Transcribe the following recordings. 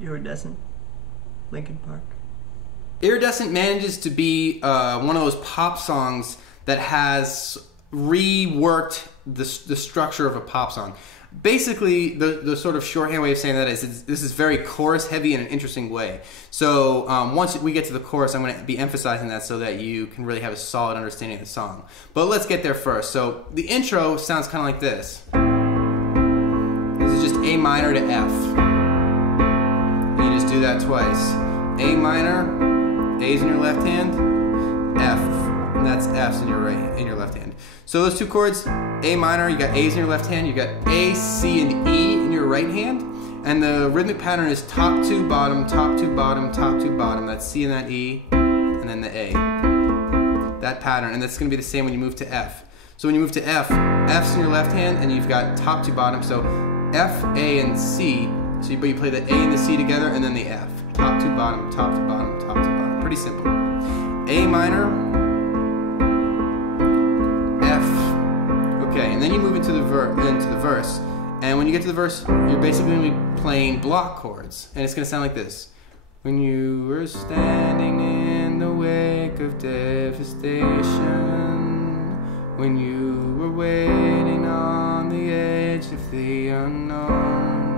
Iridescent, Linkin Park. Iridescent manages to be one of those pop songs that has reworked the structure of a pop song. Basically, the sort of shorthand way of saying that is this is very chorus heavy in an interesting way. So once we get to the chorus, I'm going to be emphasizing that so that you can really have a solid understanding of the song. But let's get there first. So the intro sounds kind of like this. This is just A minor to F. And you just do that twice. A minor, A's in your left hand, F, and that's F's in your left hand. So those two chords, A minor, you got A's in your left hand, you got A, C, and E in your right hand, and the rhythmic pattern is top two, bottom, top two, bottom, top two, bottom. That's C and that E, and then the A. That pattern, and that's going to be the same when you move to F. So when you move to F, F's in your left hand, and you've got top two, bottom. So F, A, and C. So but you play the A and the C together, and then the F. Top to bottom, top to bottom, top to bottom. Pretty simple. A minor, F. Okay, and then you move into the verse. And when you get to the verse, you're basically going to be playing block chords. And it's going to sound like this. When you were standing in the wake of devastation, when you were waiting on the edge of the unknown,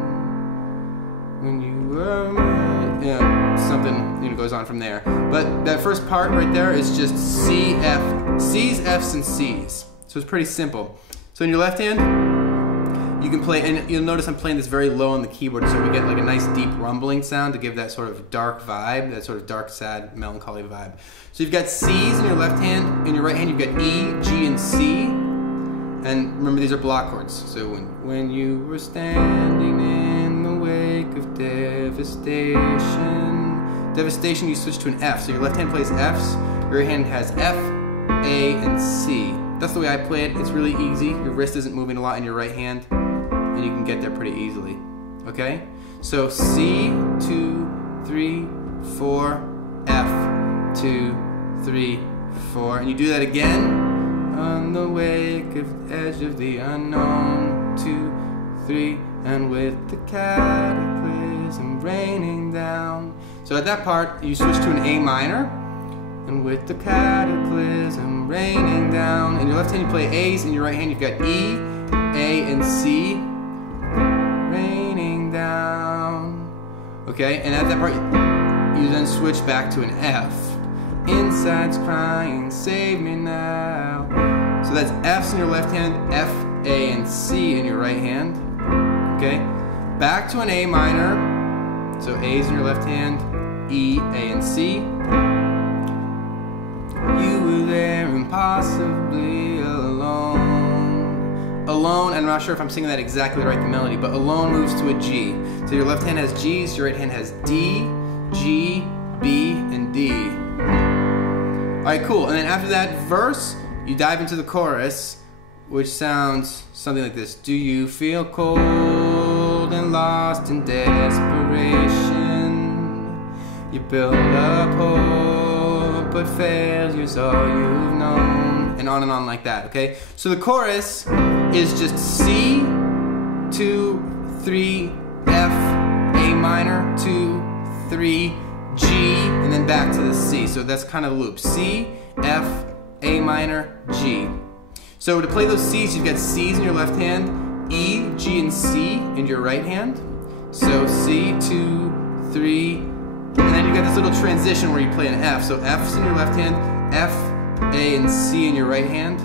when you were... something goes on from there. But that first part right there is just C, F, C's, F's, and C's. So it's pretty simple. So in your left hand, you can play, and you'll notice I'm playing this very low on the keyboard, so we get like a nice deep rumbling sound to give that sort of dark vibe, that sort of dark, sad, melancholy vibe. So you've got C's in your left hand. In your right hand, you've got E, G, and C. And remember, these are block chords. So when you were standing in the wake of devastation, you switch to an F. So your left hand plays F's, your right hand has F, A, and C. That's the way I play it. It's really easy. Your wrist isn't moving a lot in your right hand, and you can get there pretty easily. Okay? So C, 2, 3, 4, F, 2, 3, 4. And you do that again. On the wake of the edge of the unknown, 2, 3, and with the cataclysm raining down. So at that part, you switch to an A minor, and with the cataclysm raining down. In your left hand, you play A's. In your right hand, you've got E, A, and C raining down. Okay, and at that part, you then switch back to an F. Inside's crying, save me now. So that's F's in your left hand, F, A, and C in your right hand. Okay? Back to an A minor. So A's in your left hand, E, A, and C. You were there impossibly alone. Alone, and I'm not sure if I'm singing that exactly right, the melody, but alone moves to a G. So your left hand has G's, your right hand has D, G, B, and D. Alright, cool. And then after that verse, you dive into the chorus, which sounds something like this. Do you feel cold and lost in desperation? You build up hope, but failure's all you've known. And on like that, okay? So the chorus is just C, 2, 3, F, A minor, 2, 3, G, and then back to the C. So that's kind of the loop. C, F, A minor, G. So to play those C's, you've got C's in your left hand, E, G, and C in your right hand. So C, 2, 3, and then you've got this little transition where you play an F. So F's in your left hand, F, A, and C in your right hand.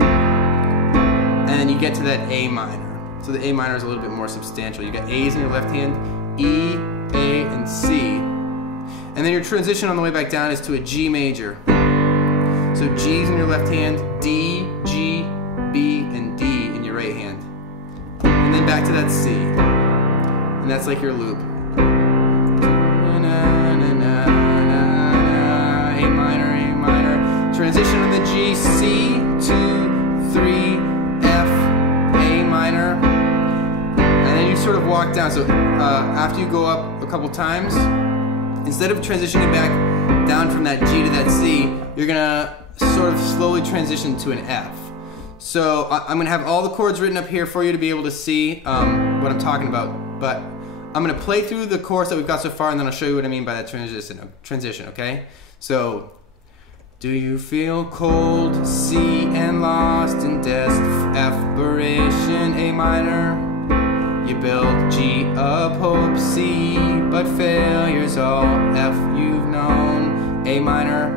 And then you get to that A minor. So the A minor is a little bit more substantial. You got A's in your left hand, E, A, and C. And then your transition on the way back down is to a G major. So G's in your left hand, D, G, B, and D in your right hand. And then back to that C. And that's like your loop. A minor, A minor. Transition on the G, C, 2, 3, F, A minor. And then you sort of walk down. So after you go up a couple times, instead of transitioning back down from that G to that C, you're gonna sort of slowly transition to an F. So I'm gonna have all the chords written up here for you to be able to see what I'm talking about. But I'm gonna play through the chorus that we've got so far, and then I'll show you what I mean by that transition, okay? So, do you feel cold, C and lost in desperation, A minor? You build G up, hope, C, but failure's all F you've known, A minor.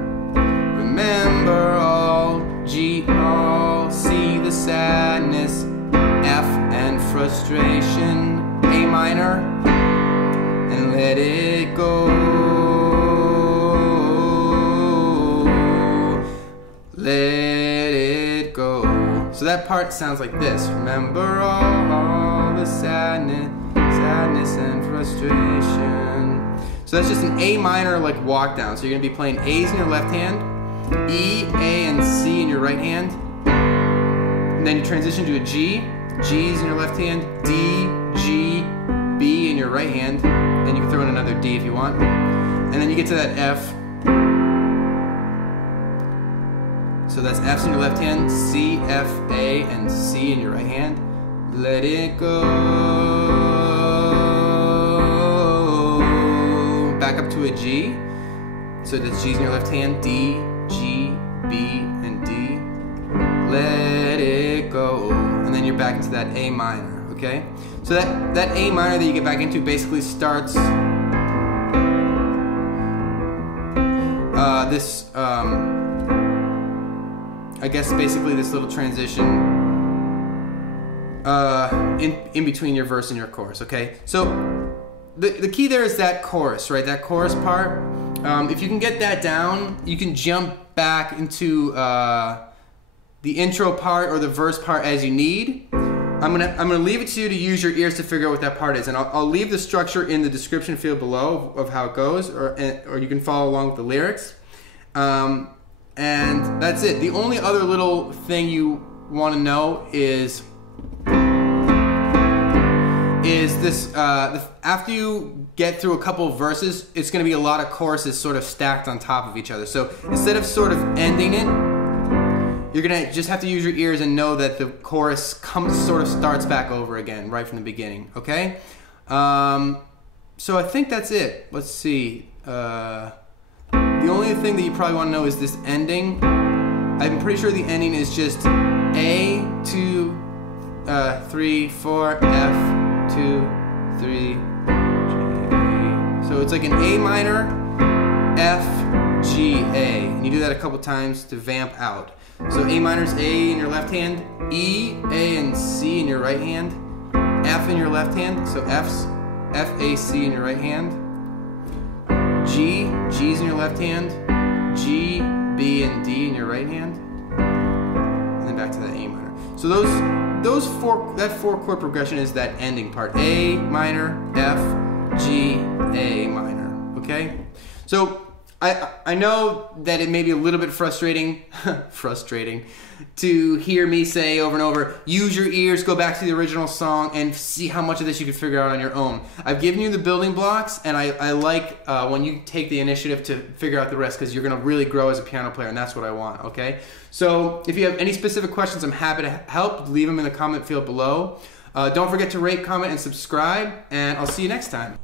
Remember all, G all, C the sadness, F and frustration, A minor, and let it go. Let it go. So that part sounds like this. Remember all the sadness and frustration. So that's just an A minor like walk down. So you're gonna be playing A's in your left hand, E, A, and C in your right hand. And then you transition to a G, G's in your left hand, D, G, B in your right hand. And you can throw in another D if you want. And then you get to that F. So that's F's in your left hand, C, F, A, and C in your right hand. Let it go. Back up to a G. So that's G's in your left hand, D, G, B, and D. Let it go. And then you're back into that A minor, okay? So that A minor that you get back into basically starts I guess basically this little transition in between your verse and your chorus, okay? So the key there is that chorus, right? That chorus part. If you can get that down, you can jump back into the intro part or the verse part as you need. I'm gonna leave it to you to use your ears to figure out what that part is, and I'll leave the structure in the description field below of how it goes, or you can follow along with the lyrics. And that's it. The only other little thing you want to know is this, after you get through a couple of verses, it's going to be a lot of choruses sort of stacked on top of each other. So instead of sort of ending it, you're going to just have to use your ears and know that the chorus sort of starts back over again right from the beginning, okay? So I think that's it. Let's see. The only thing that you probably want to know is this ending. I'm pretty sure the ending is just A, 2, 3, 4, F, 2, 3, G. So it's like an A minor, F, G, A. And you do that a couple times to vamp out. So A minor's A in your left hand, E, A, and C in your right hand, F in your left hand, so F's F, A, C in your right hand, G, G's in your left hand, G, B, and D in your right hand, and then back to that A minor. So that four chord progression is that ending part. A minor, F, G, A minor. Okay? So I know that it may be a little bit frustrating to hear me say over and over, use your ears, go back to the original song, and see how much of this you can figure out on your own. I've given you the building blocks, and I like when you take the initiative to figure out the rest, because you're going to really grow as a piano player, and that's what I want, okay? So if you have any specific questions, I'm happy to help. Leave them in the comment field below. Don't forget to rate, comment, and subscribe, and I'll see you next time.